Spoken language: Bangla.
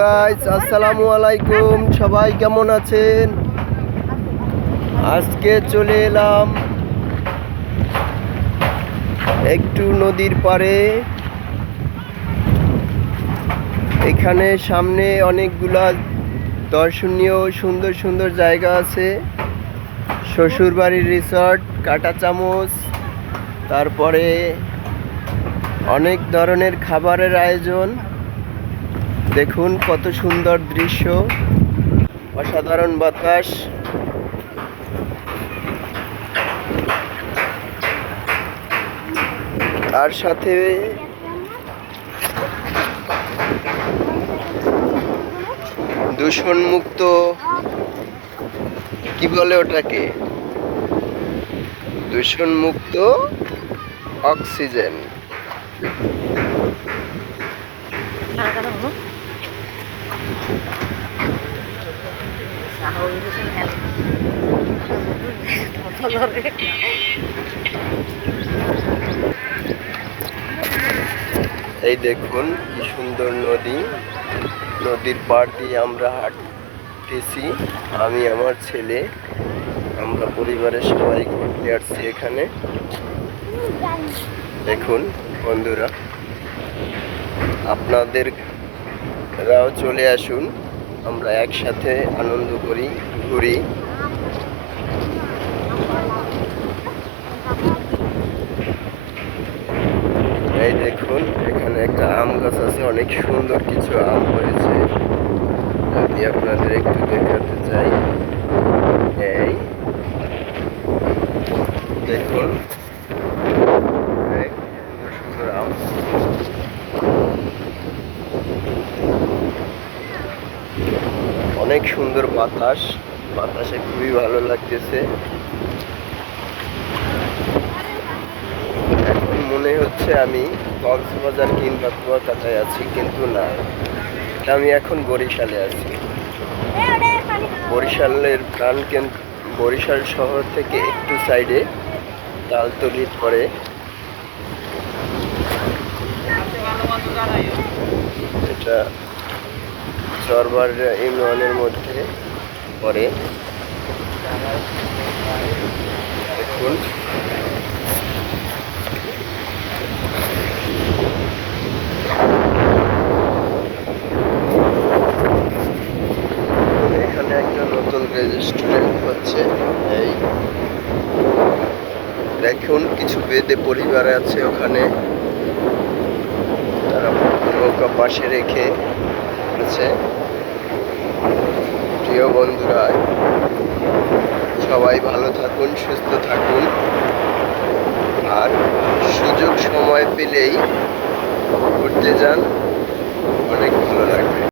গাইস, আসসালামু আলাইকুম। সবাই কেমন আছেন? আজকে চলে এলাম একটু নদীর পাড়ে। এখানে সামনে অনেকগুলা দর্শনীয় সুন্দর সুন্দর জায়গা আছে। শ্বশুরবাড়ির রিসর্ট, কাটা চামচ, তারপরে অনেক ধরনের খাবারের আয়োজন। দেখুন কত সুন্দর দৃশ্য, অসাধারণ বাতাস। তার সাথে দূষণমুক্ত, কি বলে ওটাকে, দূষণমুক্ত অক্সিজেন। এই দেখুন কি সুন্দর নদী। নদীর পাড় দিয়ে আমরা হাঁটতেছি, আমি আমার ছেলে, আমরা পরিবারের সবাই ঘুরতে আসছি এখানে। দেখুন বন্ধুরা, আপনাদেররাও চলে আসুন, আমরা একসাথে আনন্দ করি, ঘুরি। এই দেখুন এখানে একটা আম গাছ আছে, অনেক সুন্দর কিছু আম হয়েছে, যদি আপনাদের একটু দেখাতে চাই। এই দেখুন সুন্দর সুন্দর আম। অনেক সুন্দর বাতাস, বাতাসে খুবই ভালো লাগতেছে। এখন মনে হচ্ছে আমি কক্সবাজার কিংবা কুয়াকাটায় আছি, কিন্তু না, আমি এখন বরিশালে আছি। বরিশালের প্রাণকেন্দ্র, বরিশাল শহর থেকে একটু সাইডে তালতলির পরে এটা চরবার ইউনিয়নের মধ্যে পড়ে। দেখুন এখানে একটা নতুন রেস্টুরেন্ট হচ্ছে। এই দেখুন কিছু বেদে পরিবার আছে ওখানে, তারা নৌকা পাশে রেখে আছে। প্রিয় বন্ধুরা, সবাই ভালো থাকুন, সুস্থ থাকুন, আর সুযোগ সময় পেলেই ঘুরতে যান, অনেক ভালো লাগবে।